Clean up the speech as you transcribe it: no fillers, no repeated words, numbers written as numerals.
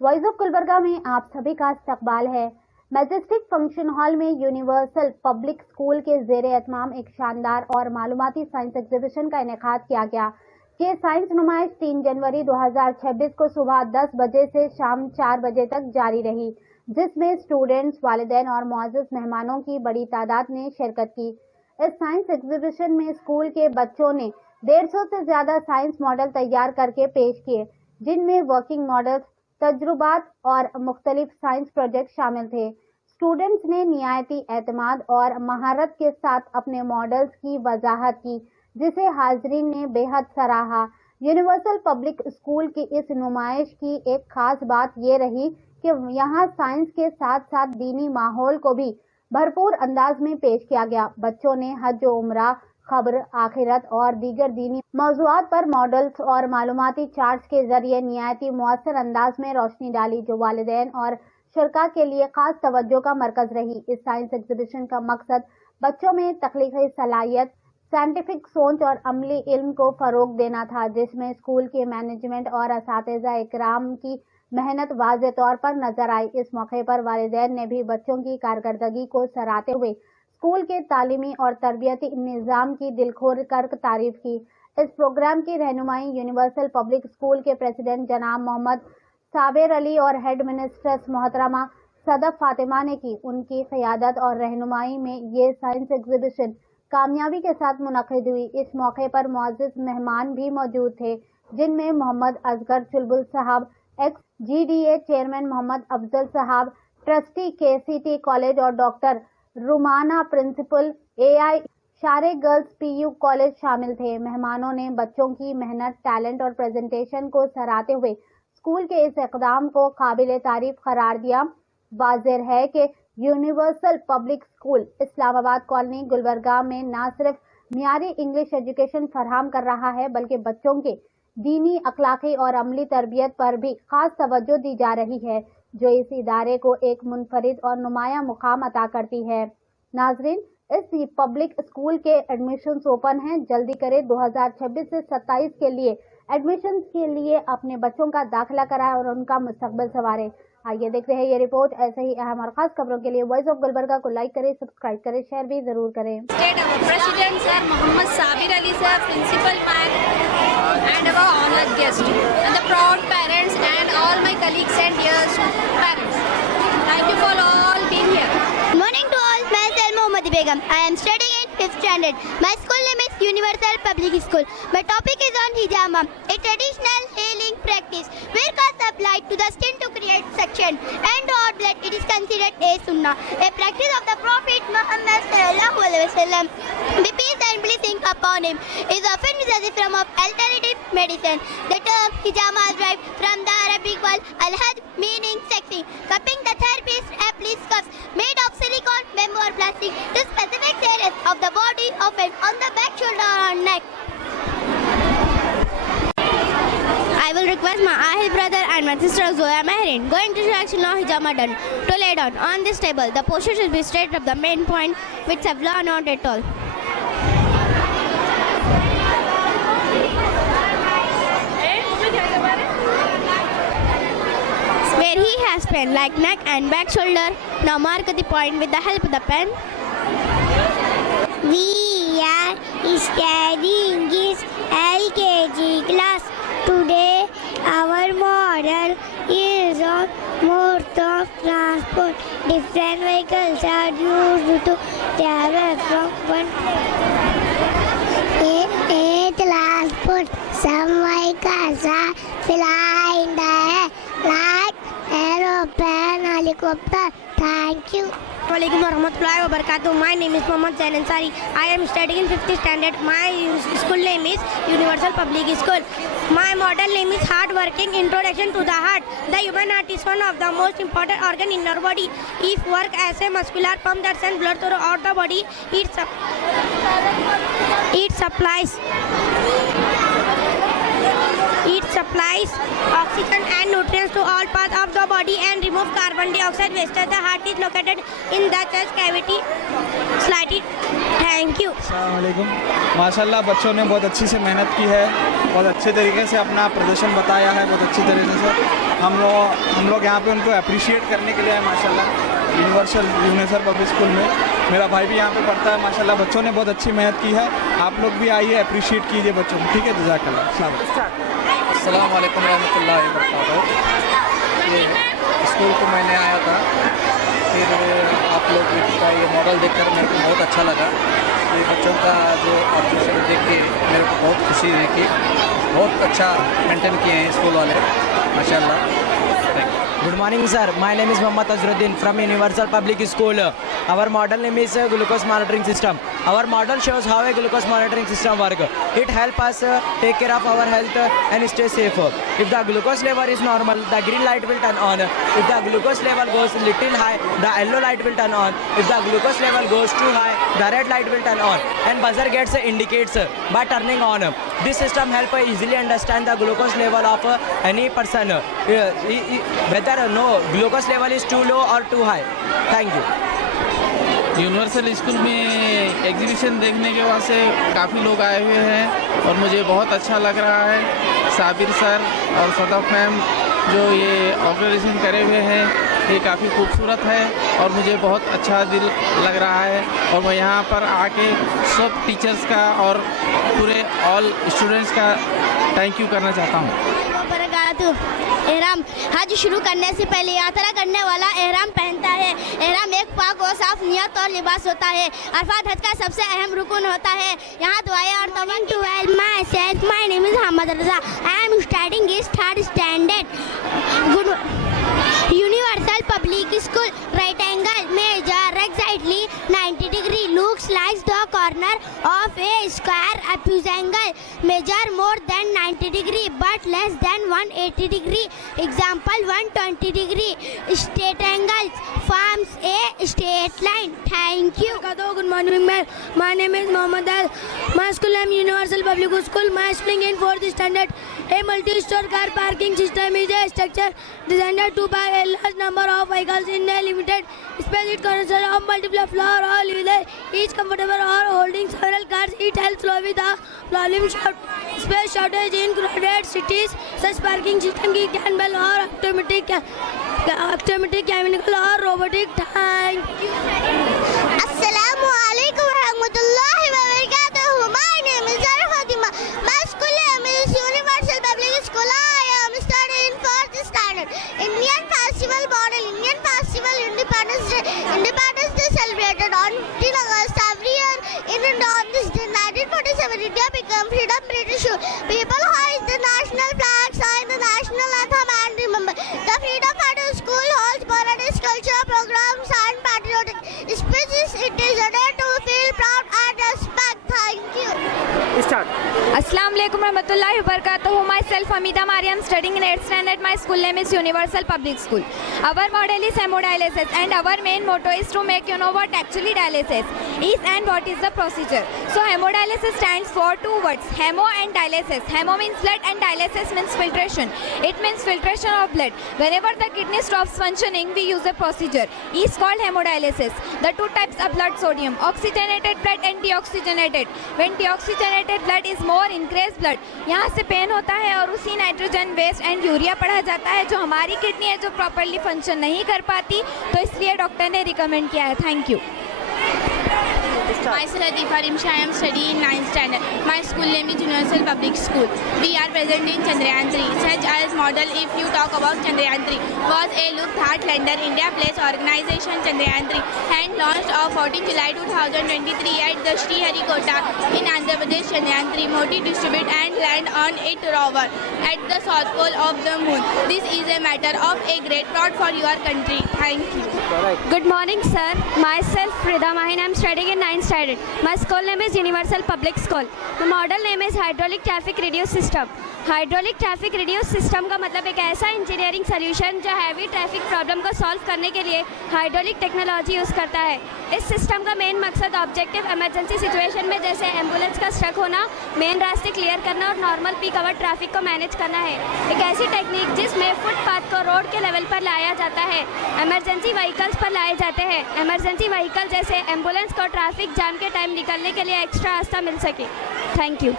Voice of Gulbarga में आप सभी का इस्तकबाल है। मैजेस्टिक फंक्शन हॉल में यूनिवर्सल पब्लिक स्कूल के ज़ेरे एहतमाम एक शानदार और मालूमाती साइंस एग्जीबिशन का इनेकाद किया गया। ये साइंस नुमाइश 3 जनवरी 2026 को सुबह 10 बजे से शाम 4 बजे तक जारी रही, जिसमें स्टूडेंट्स, वालिदैन और मुअज़्ज़ज़ मेहमानों की बड़ी तादाद ने शिरकत की। इस साइंस एग्जीबिशन में स्कूल के बच्चों ने 150 से ज्यादा साइंस मॉडल तैयार करके पेश किए, जिनमें वर्किंग मॉडल्स, तजुर्बात और मुख्तलिफ साइंस प्रोजेक्ट शामिल थे। स्टूडेंट्स ने निहायती एतमाद और महारत के साथ अपने मॉडल्स की वजाहत की, जिसे हाजरीन ने बेहद सराहा। यूनिवर्सल पब्लिक स्कूल की इस नुमाइश की एक खास बात ये रही कि यहाँ साइंस के साथ साथ दीनी माहौल को भी भरपूर अंदाज में पेश किया गया। बच्चों ने हज, उम्रा, खबर, आखिरत और दीगर दीनी मौज़ूआत पर मॉडल्स और मालूमाती चार्ट्स के जरिए निहायती मुअस्सर अंदाज में रोशनी डाली, जो वालिदैन और शुरका के लिए खास तवज्जो का मरकज रही। इस साइंस एग्जीबिशन का मकसद बच्चों में तख्लीकी सलाहियत, साइंटिफिक सोच और अमली इल्म को फरोग देना था, जिसमें स्कूल के मैनेजमेंट और असातिज़ा इकराम की मेहनत वाज़े तौर पर नजर आई। इस मौके पर वालिदैन ने भी बच्चों की कारकर्दगी को सराहते हुए स्कूल के तालीमी और तरबियती निज़ाम की दिलखोर कर तारीफ की। इस प्रोग्राम की रहनुमाई यूनिवर्सल पब्लिक स्कूल के प्रेसिडेंट जनाब मोहम्मद साबिर अली और हेड मिनिस्ट्रेस मोहतरमा सदफ फातिमा ने की। उनकी क़ियादत और रहनुमाई में ये साइंस एग्जीबिशन कामयाबी के साथ मुनक़िद हुई। इस मौके पर मुअज़्ज़ज़ मेहमान भी मौजूद थे, जिनमें Mohammad Asgar Chulbul sahab, ex GDA chairman Mohammad Afzal sahab, trustee KCT college और डॉक्टर रुमाना, प्रिंसिपल AI शारे गर्ल्स PU कॉलेज शामिल थे। मेहमानों ने बच्चों की मेहनत, टैलेंट और प्रेजेंटेशन को सराहते हुए स्कूल के इस इक़दाम को काबिल तारीफ करार दिया। वाज़ेह है कि universal Public school Islamabad colony Gulbarga में न सिर्फ मियारी इंग्लिश एजुकेशन फराहम कर रहा है, बल्कि बच्चों के दीनी, अखलाकी और अमली तरबियत पर भी खास तवज्जो दी जा रही है, जो इस इदारे को एक मुनफरिद और नुमाया मुकाम अता करती है। नाजरीन, इस पब्लिक स्कूल के एडमिशन्स ओपन हैं। जल्दी करें, 2026 से 27 के लिए एडमिशन्स के लिए अपने बच्चों का दाखिला कराएं और उनका मुस्तकबिल संवारें। आइए देखते हैं ये रिपोर्ट। ऐसे ही अहम और खास खबरों के लिए वॉइस ऑफ गुलबर्गा को लाइक करें, सब्सक्राइब करें, शेयर भी जरूर करें। President sir Mohammad Sabir Ali sir, principal ma'am and our honored guest and the proud parents and all my colleagues and dear parents. Thank you for all being here. Good morning to all. Myself Mohammadi Begum. I am studying in 5th standard. My school name is Universal Public School. My topic is on hijama, a traditional healing practice where caste applied to the skin to create suction and hot blood. It is considered a sunnah, a practice of the Prophet Muhammad sallallahu alaihi wasallam. The peace and blessing upon him is often used as a form of alternative medicine. The term hijama is derived from the Arabic word al-had, meaning sexy. Cupping, the therapist applies cuffs made of silicone, bamboo or plastic to specific areas of the body, often on the back, shoulder or neck. I will request my Ahil brother and my sister Zoya Meherin going to action now hijama done to lay down on this table. The posture should be straight up the main point with Savla not at all. Where he has pen like neck and back shoulder, now mark the point with the help of the pen. We are studying this LKG class. Today our model is on mode of transport. Different vehicles are used to travel from one in a transport. Some vehicles are flying in the air like aeroplane, helicopter. Thank you. Assalamualaikum warahmatullahi wabarakatuh. My name is Mohammad Zain Ansari. I am studying in 5th standard. My school name is Universal Public School. My model name is Heart Working Introduction to the Heart. The human heart is one of the most important organ in our body. It works as a muscular pump that sends blood throughout the body. It supplies oxygen and nutrients to all parts of the body and remove carbon dioxide waste. The heart is located in the chest cavity slightly. Thank you. अस्सलामुअलैकुम। माशाल्लाह बच्चों ने बहुत अच्छी से मेहनत की है, बहुत अच्छे तरीके से अपना प्रदर्शन बताया है, बहुत अच्छी तरीके से। हम लोग यहाँ पे उनको अप्रिशिएट करने के लिए आए माशाल्लाह यूनिवर्सल पब्लिक स्कूल में। मेरा भाई भी यहाँ पे पढ़ता है माशाल्लाह। बच्चों ने बहुत अच्छी मेहनत की है। आप लोग भी आइए, अप्रिशिएट कीजिए बच्चों को, ठीक है? जज़ाकल्लाह। अस्सलाम वालेकुम रहमतुल्लाहि व बरकातहू। ये स्कूल को मैंने आया था, फिर आप लोग का ये मॉडल देखकर मेरे को बहुत अच्छा लगा। ये बच्चों का जो ऑपरेशन देख के मेरे को बहुत खुशी हुई कि बहुत अच्छा मेंटेन किए हैं स्कूल वाले माशाल्लाह। Good morning, sir. My name is Mohammad Azruddin from Universal Public School. Our model name is glucose monitoring system. Our model shows how a glucose monitoring system works. It helps us take care of our health and stay safe. If the glucose level is normal, the green light will turn on. If the glucose level goes little high, the yellow light will turn on. If the glucose level goes too high, the red light will turn on. And buzzer gets indicates by turning on. This system helps easily understand the glucose level of any person, whether no glucose level is too low or too high. Thank you. Universal school में exhibition देखने के बाद से काफ़ी लोग आए हुए हैं और मुझे बहुत अच्छा लग रहा है। साबिर सर और सदफ मैम जो ये ऑर्गेनाइजेशन करे हुए हैं, ये काफ़ी खूबसूरत है और मुझे बहुत अच्छा दिल लग रहा है। और मैं यहाँ पर आके सब टीचर्स का और पूरे ऑल स्टूडेंट्स का थैंक यू करना चाहता हूँ। एहराम हज शुरू करने से पहले यात्रा करने वाला एहराम पहनता है। एहराम एक पाक और साफ नियत और लिबास होता है। अरफात हज का सबसे अहम रुकन होता है। यहाँ दुआएं और तवक्कुल to well myself my name is Hamad Raza. I am studying is 3rd standard Good Universal Public School right angle measure exactly 90 degree looks like the corner of a square. Obtuse angle measure more than 90 degree but less than 180 degree. Example 120 degree. Straight angles forms a straight line. Thank you. Good morning, ma'am. My name is Mohammed Al. My school name Universal Public School. My schooling in 4th standard. A multi-store car parking system is a structure designed to park a large number of vehicles in a limited space. It consists of multiple floors, all with each comfortable or holding several cars. It helps solve the problem space shortage in crowded cities. Such parking system can be or automatic, mechanical or robotic. Thank you. Assalamu alaikum wa rahmatullahi wa barakatuh. My name is Zara Fatima. My school name is Universal Public School. I am studying in 4th standard. Indian festival model. Indian festival Independence Day. Independence Day celebrated on 15 August every year. On this day, 1947, India became freedom British. People hoist the national flag, sign the national anthem, and remember the freedom fighters. School holds parades, cultural programs, and patriotic speeches. It is a day to feel proud and respect. Thank you. Start. Assalamu alaikum warahmatullahi wabarakatuh. Myself Amita Mariam, studying in 8th standard. My school name is Universal Public School. Our model is hemodialysis and our main motto is to make you know what actually dialysis is and what is the procedure. So hemodialysis stands for two words, hemo and dialysis. Hemo means blood and dialysis means filtration. It means filtration of blood. Whenever the kidney stops functioning, we use a procedure. It is called hemodialysis. The two types of blood, sodium, oxygenated blood and deoxygenated. When deoxygenated blood is more increased blood, यहाँ से pen होता है और उसी nitrogen waste and urea पढ़ा जाता है जो हमारी किडनी है जो प्रॉपर्ली फंक्शन नहीं कर पाती, तो इसलिए डॉक्टर ने रिकमेंड किया है। Thank you. Myself Latifa Rimsha, I am studying in 9th standard. My school name is Universal Public School. We are present in Chandrayaan 3. Such as model, if you talk about Chandrayaan 3, was a look that lander India place organization Chandrayaan 3 and launched on 14 July 2023 at the Sriharikota in Andhra Pradesh. Chandrayaan 3 Modi distribute and land on its rover at the south pole of the moon. This is a matter of a great pride for your country. Thank you. Good morning, sir. Myself Frida Mahin. I am studying in 9th standard. My school name is Universal Public School. The model name is Hydraulic Traffic Reduce System. Hydraulic traffic reduce system का मतलब एक ऐसा engineering solution जो heavy traffic problem को solve करने के लिए hydraulic technology use करता है। इस सिस्टम का मेन मकसद ऑब्जेक्टिव इमरजेंसी सिचुएशन में जैसे एम्बुलेंस का स्ट्रक होना, मेन रास्ते क्लियर करना और नॉर्मल पीक आवर ट्रैफिक को मैनेज करना है। एक ऐसी टेक्निक जिसमें फुटपाथ को रोड के लेवल पर लाया जाता है, इमरजेंसी व्हीकल्स पर लाए जाते हैं। इमरजेंसी व्हीकल जैसे एम्बुलेंस को ट्रैफिक जाम के टाइम निकलने के लिए एक्स्ट्रा रास्ता मिल सके। Thank you.